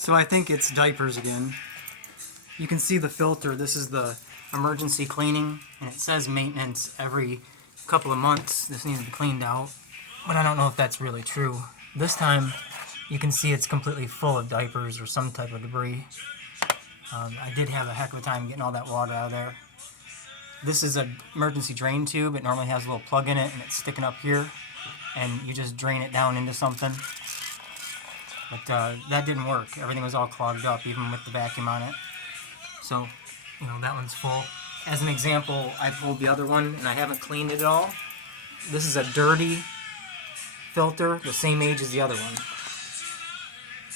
So I think it's diapers again. You can see the filter. This is the emergency cleaning, and it says maintenance every couple of months. This needs to be cleaned out, but I don't know if that's really true. This time, you can see it's completely full of diapers or some type of debris. I did have a heck of a time getting all that water out of there. This is an emergency drain tube. It normally has a little plug in it, and it's sticking up here, and you just drain it down into something. But that didn't work. Everything was all clogged up, even with the vacuum on it. So, that one's full. As an example, I pulled the other one, and I haven't cleaned it at all. This is a dirty filter, the same age as the other one.